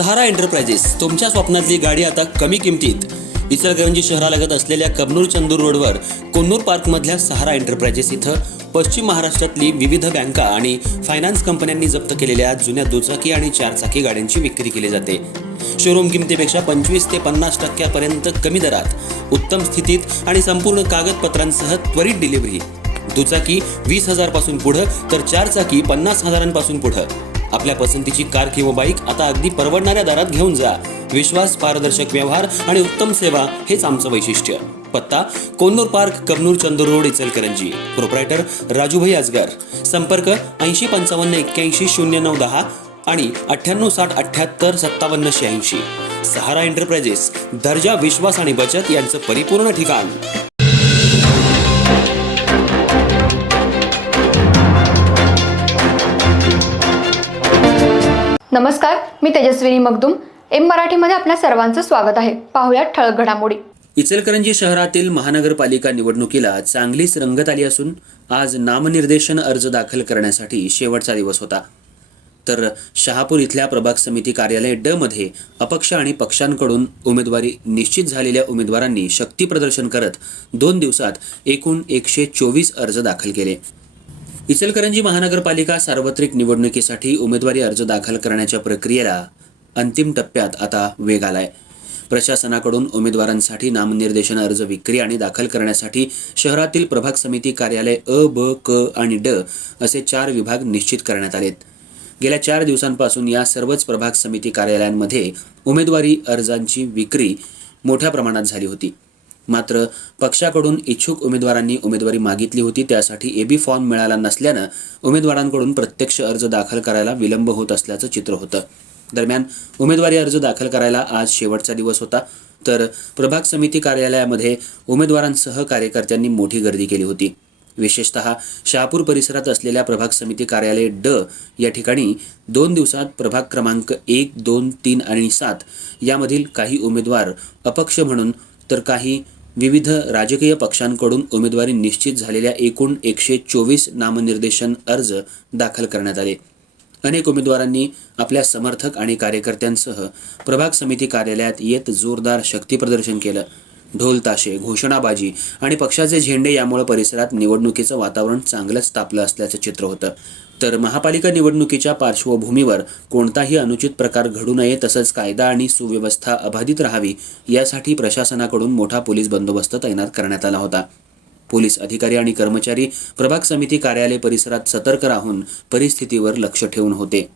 सहारा enterprises तुमच्या स्वप्नातली गाडी आता कमी किमतीत. इचलकरंजी शहरालगत असलेल्या कबनूर चंदूर रोडवर कोन्नूर पार्कमधल्या सहारा एंटरप्राइजेस इथं पश्चिम महाराष्ट्रातली विविध बँका आणि फायनान्स कंपन्यांनी जप्त केलेल्या जुन्या दुचाकी आणि चारचाकी गाड्यांची विक्री केली जाते. शोरूम किमतीपेक्षा 25 ते 50% कमी दरात, उत्तम स्थितीत आणि संपूर्ण कागदपत्रांसह त्वरित डिलिव्हरी. दुचाकी 20,000 पासून पुढे तर चारचाकी 50,000 पासून पुढे. आपल्या पसंतीची कार किंवा बाईक आता अगदी परवडणाऱ्या दरात घेऊन जा. विश्वास, पारदर्शक व्यवहार आणि उत्तम सेवा हेच आमचं वैशिष्ट्य. पत्ता Konnur park, Kabnur Chandur road, Ichalkaranji. Proprietor Rajubhai Ajgar. संपर्क 8055810910 आणि 9860785786. सहारा एंटरप्राइजेस, दर्जा, विश्वास आणि बचत यांचं परिपूर्ण ठिकाण. नमस्कार, मी तेजस्विनी मगदूम. एम मराठीमध्ये आपल्या सर्वांचं स्वागत आहे. पाहूयात ठळक घडामोडी. इचलकरंजी शहरातील महानगरपालिका निवडणुकीला चांगलीच रंगत आली असून आज नामनिर्देशन अर्ज दाखल करण्यासाठी शेवटचा दिवस होता. तर शहापूर इथल्या प्रभाग समिती कार्यालय ड मध्ये अपक्ष आणि पक्षांकडून उमेदवारी निश्चित झालेल्या उमेदवारांनी शक्ती प्रदर्शन करत 2 दिवसात एकूण 124 अर्ज दाखल केले. इचलकरंजी महानगरपालिका सार्वत्रिक निवडणुकीसाठी उमेदवारी अर्ज दाखल करण्याच्या प्रक्रियेला अंतिम टप्प्यात आता वेग आलाय. प्रशासनाकडून उमेदवारांसाठी नामनिर्देशन अर्ज विक्री आणि दाखल करण्यासाठी शहरातील प्रभाग समिती कार्यालय अ, ब, क आणि ड असे 4 विभाग निश्चित करण्यात आलेत. गेल्या 4 दिवसांपासून या सर्वच प्रभाग समिती कार्यालयांमध्ये उमेदवारी अर्जांची विक्री मोठ्या प्रमाणात झाली होती. मात्र पक्षाकडून इच्छुक उमेदवारांनी उमेदवारी मागितली होती, त्यासाठी एबी फॉर्म मिळाला नसल्यानं उमेदवारांकडून प्रत्यक्ष अर्ज दाखल करायला विलंब होत असल्याचं चित्र होतं. दरम्यान उमेदवारी अर्ज दाखल करायला आज शेवटचा दिवस होता. तर प्रभाग समिती कार्यालयामध्ये उमेदवारांसह कार्यकर्त्यांनी मोठी गर्दी केली होती. विशेषतः शहापूर परिसरात असलेल्या प्रभाग समिती कार्यालय ड या ठिकाणी 2 दिवसात प्रभाग क्रमांक 1, 2, 3 आणि 7 यामधील काही उमेदवार अपक्ष म्हणून तर काही विविध राजकीय पक्षांकडून उमेदवारी निश्चित झालेल्या एकूण 124 नामनिर्देशन अर्ज दाखल करण्यात आले. अनेक उमेदवारांनी आपल्या समर्थक आणि कार्यकर्त्यांसह प्रभाग समिती कार्यालयात येत जोरदार शक्ती प्रदर्शन केलं. ढोल ताशे, घोषणाबाजी आणि पक्षाचे झेंडे यामुळे परिसरात निवडणुकीचं वातावरण चांगलंच तापलं असल्याचं चित्र होतं. तर महापालिका निवडणुकीच्या पार्श्वभूमीवर कोणताही अनुचित प्रकार घडू नये, तसंच कायदा आणि सुव्यवस्था अबाधित राहावी यासाठी प्रशासनाकडून मोठा पोलीस बंदोबस्त तैनात करण्यात आला होता. पोलीस अधिकारी आणि कर्मचारी प्रभाग समिती कार्यालय परिसरात सतर्क राहून परिस्थितीवर लक्ष ठेवून होते.